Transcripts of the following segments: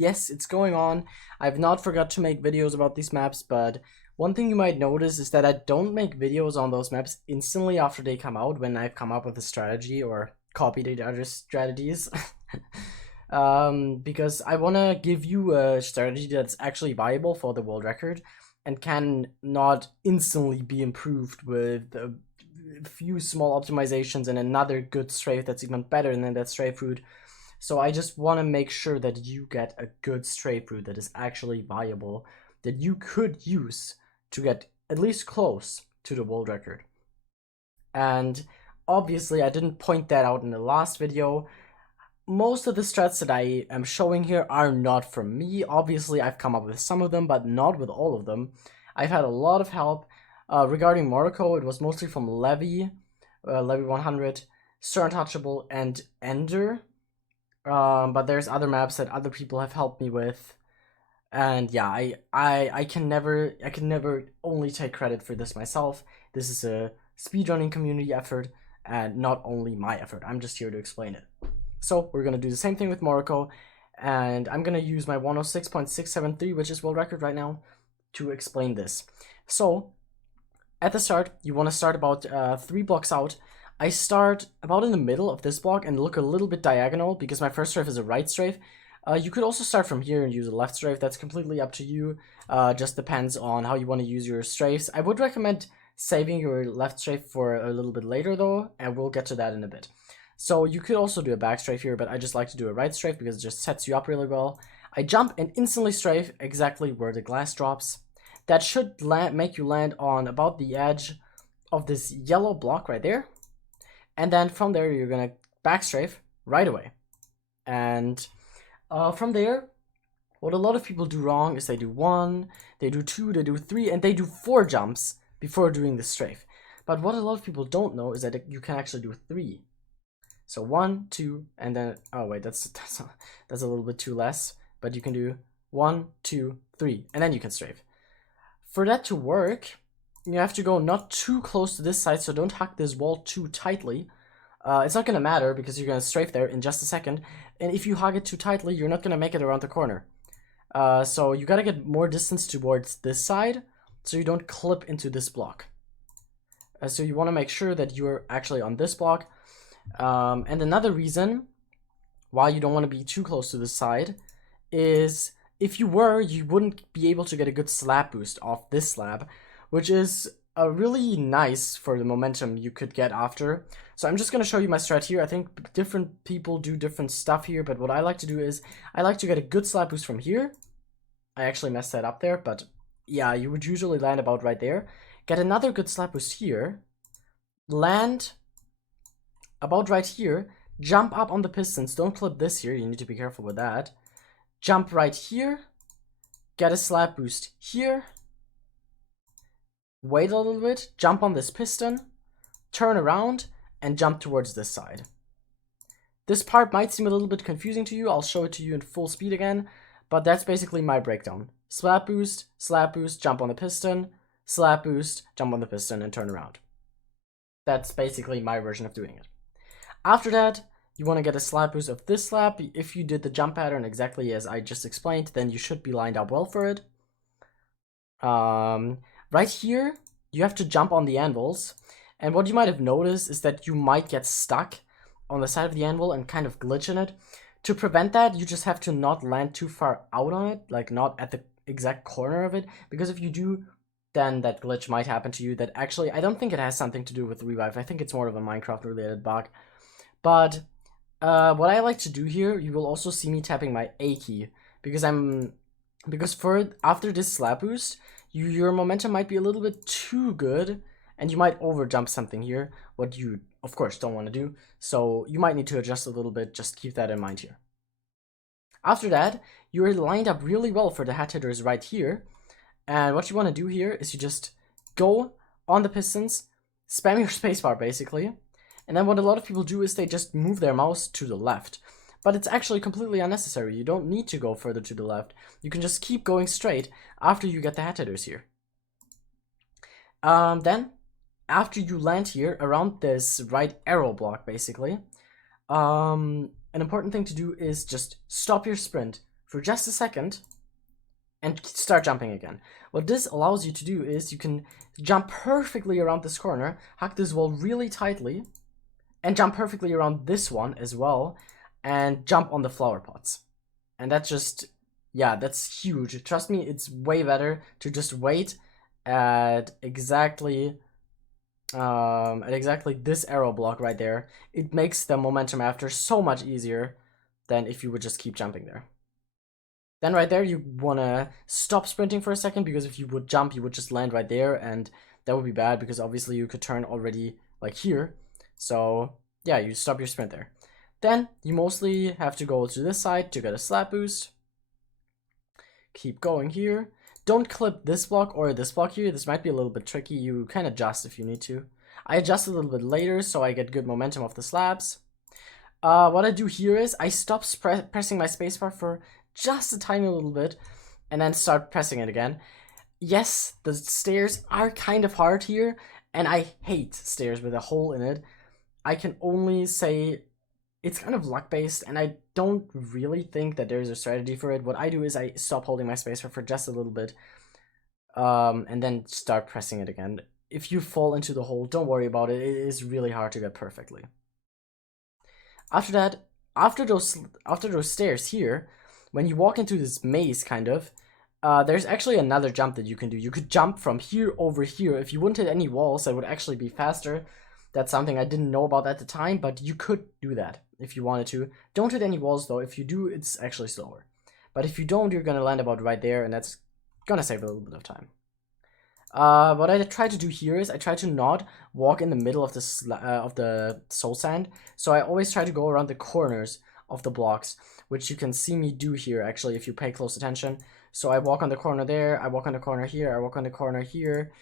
yes, it's going on. I've not forgot to make videos about these maps, but one thing you might notice is that I don't make videos on those maps instantly after they come out when I've come up with a strategy or copied the other strategies. Because I want to give you a strategy that's actually viable for the world record and can not instantly be improved with a few small optimizations and another good strafe that's even better than that strafe route. So I just want to make sure that you get a good strafe route that is actually viable, that you could use to get at least close to the world record. And obviously I didn't point that out in the last video. Most of the strats that I am showing here are not from me. Obviously I've come up with some of them, but not with all of them. I've had a lot of help. Regarding Morocco, it was mostly from Levy 100, Sir Untouchable, and Ender. But there's other maps that other people have helped me with. And yeah, I can never only take credit for this myself. This is a speedrunning community effort and not only my effort. I'm just here to explain it. So we're gonna do the same thing with Morocco, and I'm gonna use my 106.673, which is world record right now, to explain this. So at the start, you want to start about 3 blocks out. I start about in the middle of this block and look a little bit diagonal because my first strafe is a right strafe. You could also start from here and use a left strafe. That's completely up to you. Just depends on how you want to use your strafes. I would recommend saving your left strafe for a little bit later though, and we'll get to that in a bit. So you could also do a back strafe here, but I just like to do a right strafe because it just sets you up really well. I jump and instantly strafe exactly where the glass drops. That should make you land on about the edge of this yellow block right there. And then from there, you're going to back strafe right away. And from there, what a lot of people do wrong is they do 1, they do 2, they do 3, and they do 4 jumps before doing the strafe. But what a lot of people don't know is that you can actually do 3. So 1, 2, and then, oh wait, that's a little bit too less. But you can do 1, 2, 3, and then you can strafe. For that to work, you have to go not too close to this side, so don't hug this wall too tightly. It's not going to matter because you're going to strafe there in just a second. And if you hug it too tightly, you're not going to make it around the corner. So you got to get more distance towards this side so you don't clip into this block. So you want to make sure that you're actually on this block. And another reason why you don't want to be too close to this side is if you were, you wouldn't be able to get a good slab boost off this slab, which is really nice for the momentum you could get after. So I'm just going to show you my strat here. I think different people do different stuff here, but what I like to do is I like to get a good slab boost from here. I actually messed that up there, but yeah, you would usually land about right there. Get another good slab boost here, land about right here, jump up on the pistons. Don't clip this here, you need to be careful with that. Jump right here, get a slab boost here, wait a little bit, jump on this piston, turn around, and jump towards this side. This part might seem a little bit confusing to you. I'll show it to you in full speed again, but that's basically my breakdown. Slab boost, jump on the piston, slab boost, jump on the piston, and turn around. That's basically my version of doing it. After that, you want to get a slab boost of this slab. If you did the jump pattern exactly as I just explained, then you should be lined up well for it. Right here, you have to jump on the anvils. And what you might have noticed is that you might get stuck on the side of the anvil and kind of glitch in it. To prevent that, you just have to not land too far out on it, like not at the exact corner of it. Because if you do, then that glitch might happen to you. That actually, I don't think it has something to do with Revive. I think it's more of a Minecraft-related bug. But what I like to do here, you will also see me tapping my A key because after this slab boost, your momentum might be a little bit too good and you might over jump something here, what you of course don't want to do. So you might need to adjust a little bit. Just keep that in mind here. After that, you're lined up really well for the hat hitters right here. And what you want to do here is you just go on the pistons, spam your spacebar basically. And then what a lot of people do is they just move their mouse to the left. But it's actually completely unnecessary. You don't need to go further to the left. You can just keep going straight after you get the hat hitters here. Then, after you land here around this right arrow block basically, an important thing to do is just stop your sprint for just a second and start jumping again. What this allows you to do is you can jump perfectly around this corner, hug this wall really tightly, and jump perfectly around this one as well, and jump on the flower pots. And that's just, yeah, that's huge. Trust me, it's way better to just wait at exactly this arrow block right there. It makes the momentum after so much easier than if you would just keep jumping there. Then right there, you want to stop sprinting for a second, because if you would jump, you would just land right there, and that would be bad, because obviously you could turn already like here. So yeah, you stop your sprint there. Then you mostly have to go to this side to get a slap boost. Keep going here. Don't clip this block or this block here. This might be a little bit tricky. You can adjust if you need to. I adjust a little bit later so I get good momentum off the slabs. What I do here is I stop pressing my spacebar for just a tiny little bit and then start pressing it again. Yes, the stairs are kind of hard here, and I hate stairs with a hole in it. I can only say it's kind of luck based, and I don't really think that there's a strategy for it. What I do is I stop holding my spacebar for just a little bit, and then start pressing it again. If you fall into the hole, don't worry about it. It is really hard to get perfectly. After that, after those stairs here, when you walk into this maze, kind of, there's actually another jump that you can do. You could jump from here over here. If you wouldn't hit any walls, that would actually be faster. That's something I didn't know about at the time, but you could do that if you wanted to. Don't hit any walls though. If you do, it's actually slower. But if you don't, you're gonna land about right there, and that's gonna save a little bit of time. What I try to do here is I try to not walk in the middle of the soul sand. So I always try to go around the corners of the blocks, which you can see me do here actually if you pay close attention. So I walk on the corner there, I walk on the corner here, I walk on the corner here,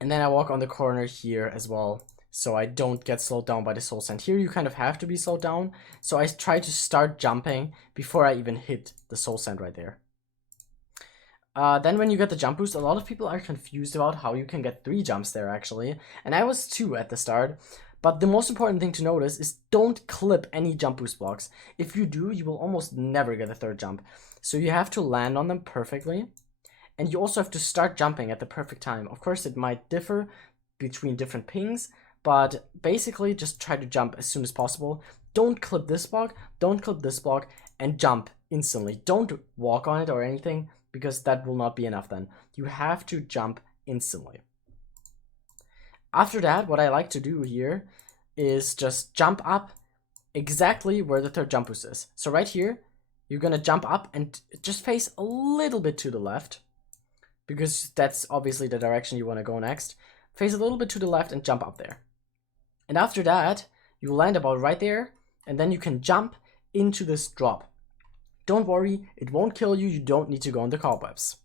and then I walk on the corner here as well, so I don't get slowed down by the soul sand. Here you kind of have to be slowed down, so I try to start jumping before I even hit the soul sand right there. Then when you get the jump boost, a lot of people are confused about how you can get 3 jumps there actually, and I was 2 at the start. But the most important thing to notice is don't clip any jump boost blocks. If you do, you will almost never get a 3rd jump. So you have to land on them perfectly, and you also have to start jumping at the perfect time. Of course, it might differ between different pings, but basically just try to jump as soon as possible. Don't clip this block, don't clip this block, and jump instantly. Don't walk on it or anything, because that will not be enough then. You have to jump instantly. After that, what I like to do here is just jump up exactly where the 3rd jump boost is. So right here, you're gonna jump up and just face a little bit to the left, because that's obviously the direction you want to go next. Face a little bit to the left and jump up there. And after that, you land about right there, and then you can jump into this drop. Don't worry, it won't kill you. You don't need to go on the cobwebs.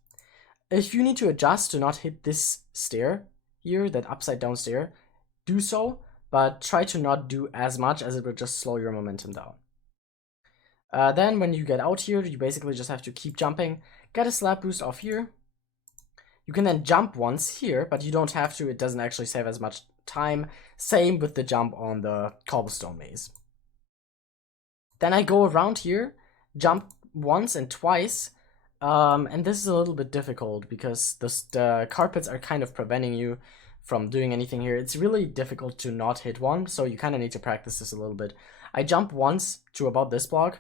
If you need to adjust to not hit this stair here, that upside down stair, do so, but try to not do as much, as it will just slow your momentum down. Then when you get out here, you basically just have to keep jumping, get a slap boost off here. You can then jump once here, but you don't have to. It doesn't actually save as much time. Same with the jump on the cobblestone maze. Then I go around here, jump once and twice, and this is a little bit difficult because the carpets are kind of preventing you from doing anything here. It's really difficult to not hit one, so you kind of need to practice this a little bit. I jump once to about this block,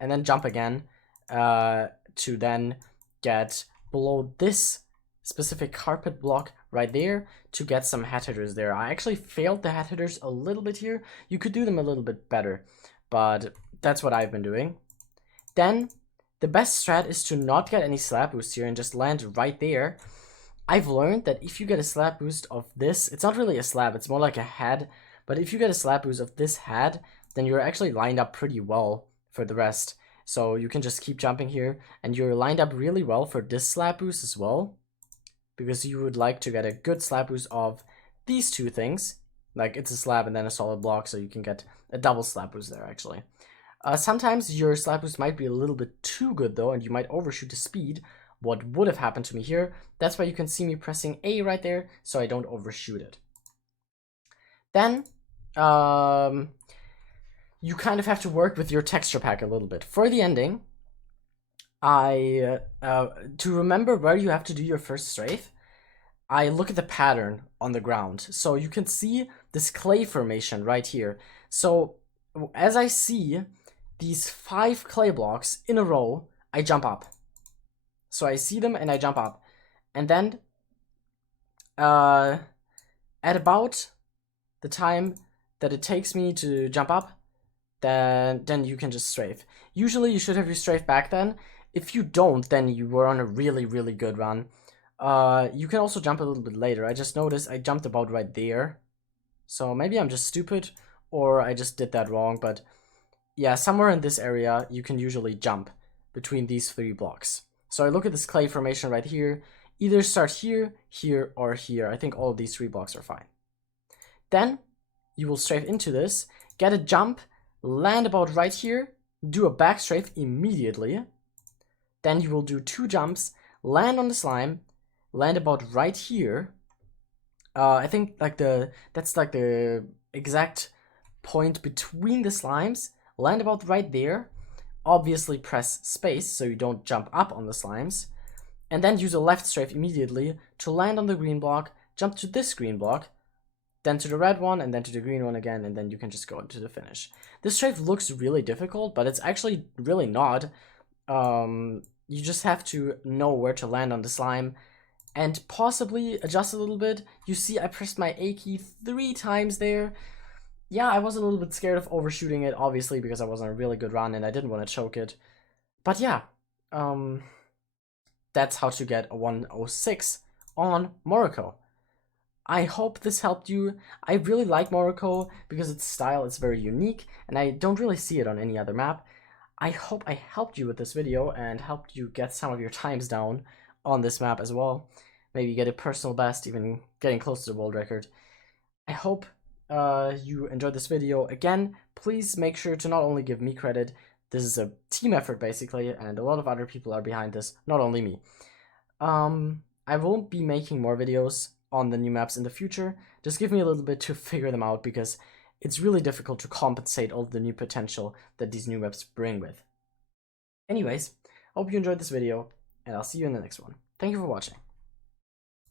and then jump again to then get below this specific carpet block right there to get some head hitters there. I actually failed the head hitters a little bit here. You could do them a little bit better, but that's what I've been doing. Then the best strat is to not get any slap boost here and just land right there. I've learned that if you get a slap boost of this, it's not really a slap, it's more like a head, but if you get a slap boost of this head, then you're actually lined up pretty well for the rest. So you can just keep jumping here, and you're lined up really well for this slap boost as well, because you would like to get a good slap boost of these 2 things. Like, it's a slab and then a solid block, so you can get a double slap boost there actually. Sometimes your slap boost might be a little bit too good though, and you might overshoot the speed. What would have happened to me here. That's why you can see me pressing A right there, so I don't overshoot it. Then you kind of have to work with your texture pack a little bit. For the ending, To remember where you have to do your first strafe, I look at the pattern on the ground. So you can see this clay formation right here. So as I see these 5 clay blocks in a row, I jump up. So I see them and I jump up. And then at about the time that it takes me to jump up, then you can just strafe. Usually you should have your strafe back then. If you don't, then you were on a really, really good run. You can also jump a little bit later. I just noticed I jumped about right there. So maybe I'm just stupid, or I just did that wrong, but yeah, somewhere in this area you can usually jump between these 3 blocks. So I look at this clay formation right here. Either start here, here, or here. I think all of these 3 blocks are fine. Then you will strafe into this, get a jump, land about right here, do a back strafe immediately. Then you will do 2 jumps, land on the slime, land about right here. I think that's like the exact point between the slimes. Land about right there. Obviously press space so you don't jump up on the slimes. And then use a left strafe immediately to land on the green block, jump to this green block, then to the red one, and then to the green one again, and then you can just go into the finish. This strafe looks really difficult, but it's actually really not. You just have to know where to land on the slime and possibly adjust a little bit. You see I pressed my A key 3 times there. Yeah, I was a little bit scared of overshooting it, obviously, because I was on a really good run and I didn't want to choke it. But yeah, that's how to get a 106 on Morocco. I hope this helped you. I really like Morocco because its style is very unique and I don't really see it on any other map. I hope I helped you with this video and helped you get some of your times down on this map as well. Maybe get a personal best, even getting close to the world record. I hope you enjoyed this video. Again, please make sure to not only give me credit. This is a team effort basically, and a lot of other people are behind this, not only me. I won't be making more videos on the new maps in the future. Just give me a little bit to figure them out because it's really difficult to compensate all the new potential that these new maps bring with. Anyways, hope you enjoyed this video, and I'll see you in the next one. Thank you for watching.